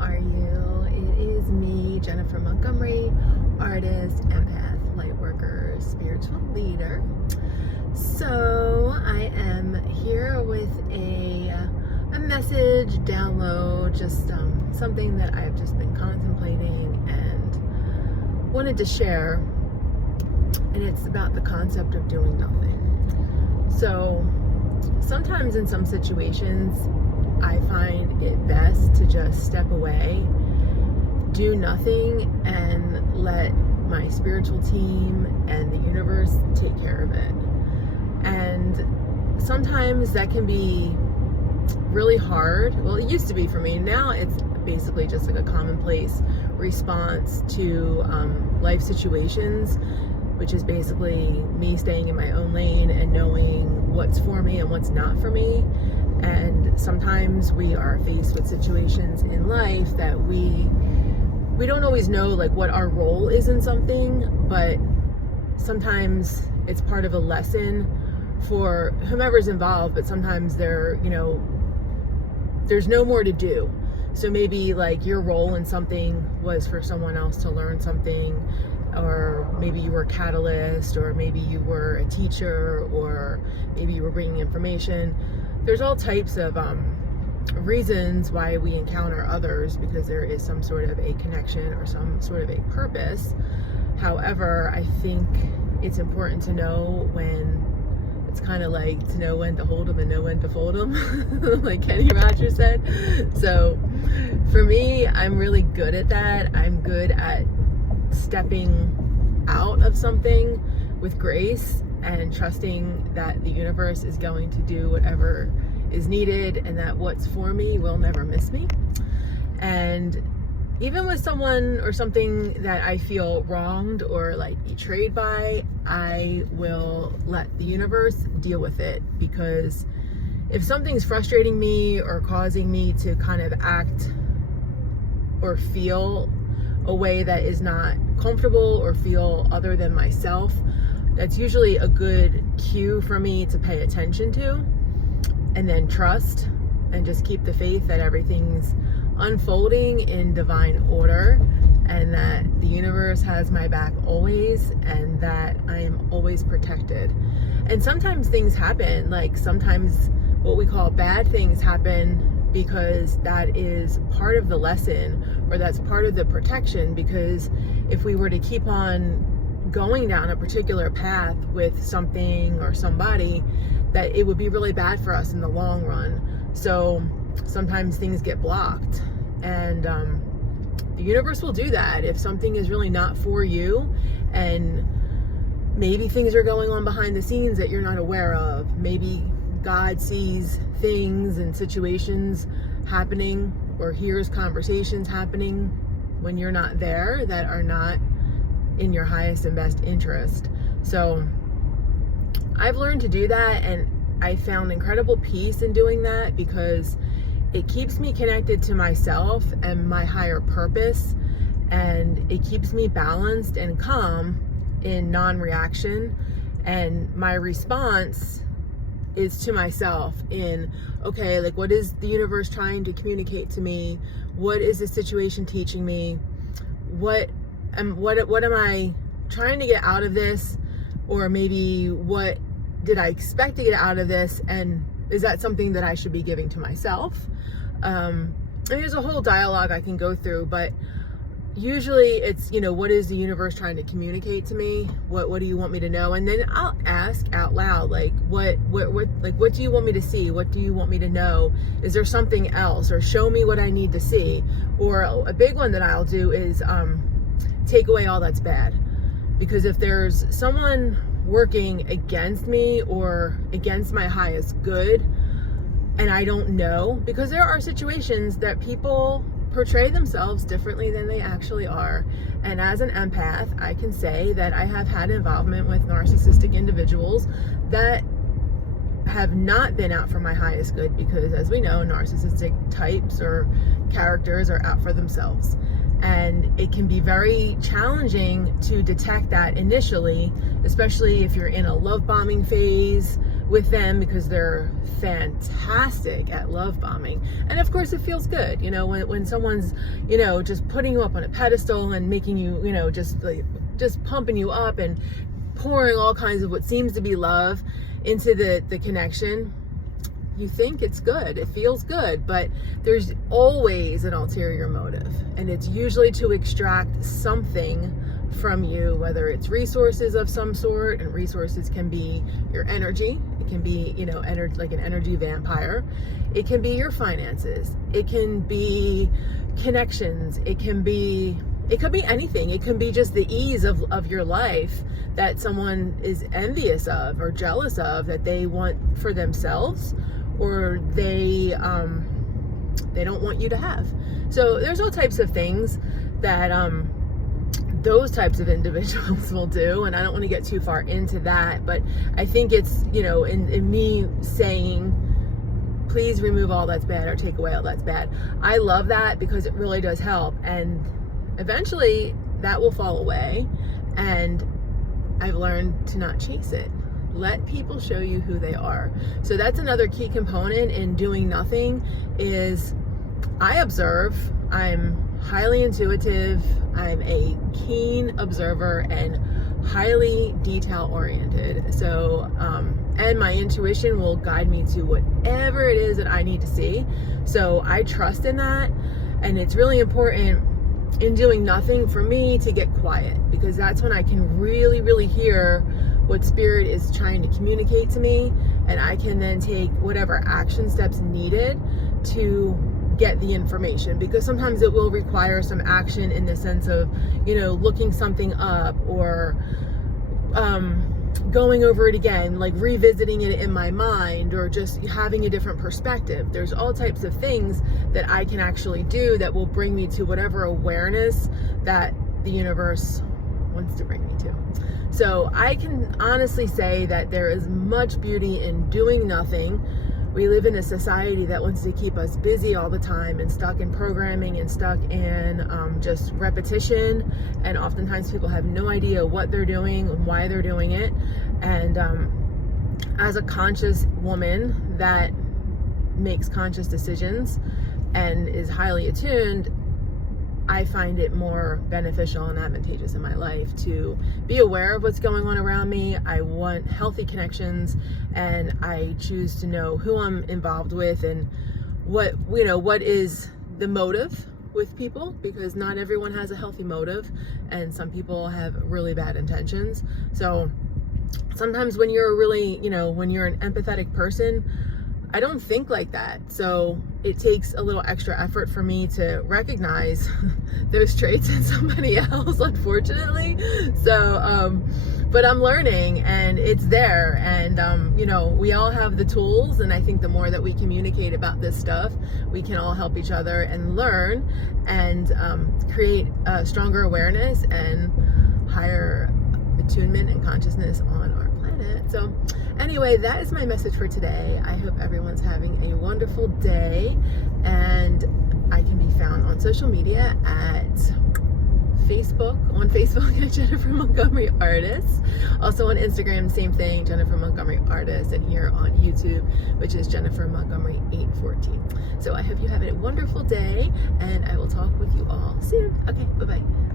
are you? It is me, Jennifer Montgomery, artist, empath, lightworker, spiritual leader. So I am here with a message, download, just something that I've just been contemplating and wanted to share. And it's about the concept of doing nothing. So sometimes in some situations, I find it best to just step away, do nothing, and let my spiritual team and the universe take care of it. And sometimes that can be really hard. Well, it used to be for me. Now it's basically just like a commonplace response to life situations, which is basically me staying in my own lane and knowing what's for me and what's not for me. And sometimes we are faced with situations in life that we don't always know like what our role is in something, but sometimes it's part of a lesson for whomever's involved, but sometimes there's no more to do. So maybe like your role in something was for someone else to learn something, or maybe you were a catalyst, or maybe you were a teacher, or maybe you were bringing information. There's all types of reasons why we encounter others, because there is some sort of a connection or some sort of a purpose. However, I think it's important to know when it's kind of like to know when to hold them and know when to fold them, like Kenny Rogers said. So for me, I'm really good at that. I'm good at stepping out of something with grace and trusting that the universe is going to do whatever is needed, and that what's for me will never miss me. And even with someone or something that I feel wronged or like betrayed by, I will let the universe deal with it, because if something's frustrating me or causing me to kind of act or feel a way that is not comfortable or feel other than myself, that's usually a good cue for me to pay attention to, and then trust and just keep the faith that everything's unfolding in divine order, and that the universe has my back always, and that I am always protected. And sometimes things happen, like sometimes what we call bad things happen, because that is part of the lesson, or that's part of the protection. Because if we were to keep on going down a particular path with something or somebody, that it would be really bad for us in the long run. So sometimes things get blocked, and the universe will do that if something is really not for you, and maybe things are going on behind the scenes that you're not aware of. Maybe God sees things and situations happening, or hears conversations happening when you're not there, that are not in your highest and best interest. So I've learned to do that, and I found incredible peace in doing that, because it keeps me connected to myself and my higher purpose, and it keeps me balanced and calm in non-reaction. And my response is to myself in, okay, like, what is the universe trying to communicate to me? What is the situation teaching me? What am I trying to get out of this? Or maybe what did I expect to get out of this? And is that something that I should be giving to myself? And there's a whole dialogue I can go through, but usually it's, what is the universe trying to communicate to me? What do you want me to know? And then I'll ask out loud, like, what do you want me to see? What do you want me to know? Is there something else? Or show me what I need to see. Or a big one that I'll do is take away all that's bad. Because if there's someone working against me or against my highest good, and I don't know, because there are situations that people portray themselves differently than they actually are. And as an empath, I can say that I have had involvement with narcissistic individuals that have not been out for my highest good, because as we know, narcissistic types or characters are out for themselves. And it can be very challenging to detect that initially, especially if you're in a love bombing phase with them because they're fantastic at love bombing. And of course it feels good, you know, when someone's, you know, just putting you up on a pedestal and making you, you know, just pumping you up and pouring all kinds of what seems to be love into the connection. You think it's good, it feels good, but there's always an ulterior motive, and it's usually to extract something from you, whether it's resources of some sort, and resources can be your energy, it can be, you know, like an energy vampire, it can be your finances, it can be connections, it could be anything. It can be just the ease of your life that someone is envious of or jealous of, that they want for themselves, or they don't want you to have. So there's all types of things that those types of individuals will do, and I don't want to get too far into that, but I think it's, you know, in me saying, please remove all that's bad or take away all that's bad, I love that because it really does help, and eventually that will fall away, and I've learned to not chase it. Let people show you who they are. So that's another key component in doing nothing, is I observe. I'm highly intuitive. I'm a keen observer and highly detail oriented. So, and my intuition will guide me to whatever it is that I need to see. So I trust in that. And it's really important in doing nothing for me to get quiet, because that's when I can really, really hear what spirit is trying to communicate to me, and I can then take whatever action steps needed to get the information, because sometimes it will require some action in the sense of, you know, looking something up, or going over it again, like revisiting it in my mind, or just having a different perspective. There's all types of things that I can actually do that will bring me to whatever awareness that the universe wants to bring me to. So I can honestly say that there is much beauty in doing nothing. We live in a society that wants to keep us busy all the time and stuck in programming and stuck in just repetition. And oftentimes people have no idea what they're doing and why they're doing it. And as a conscious woman that makes conscious decisions and is highly attuned, I find it more beneficial and advantageous in my life to be aware of what's going on around me. I want healthy connections, and I choose to know who I'm involved with and what, you know, what is the motive with people, because not everyone has a healthy motive, and some people have really bad intentions. So sometimes when you're really, you know, when you're an empathetic person, I don't think like that. So it takes a little extra effort for me to recognize those traits in somebody else, unfortunately. So, but I'm learning, and it's there. And, you know, we all have the tools. And I think the more that we communicate about this stuff, we can all help each other and learn and create a stronger awareness and higher attunement and consciousness on our planet. So anyway, that is my message for today. I hope everyone's having a wonderful day, and I can be found on social media at on Facebook at Jennifer Montgomery Artist. Also on Instagram, same thing, Jennifer Montgomery Artist, and here on YouTube, which is Jennifer Montgomery 814. So I hope you have a wonderful day, and I will talk with you all soon. Okay, bye-bye.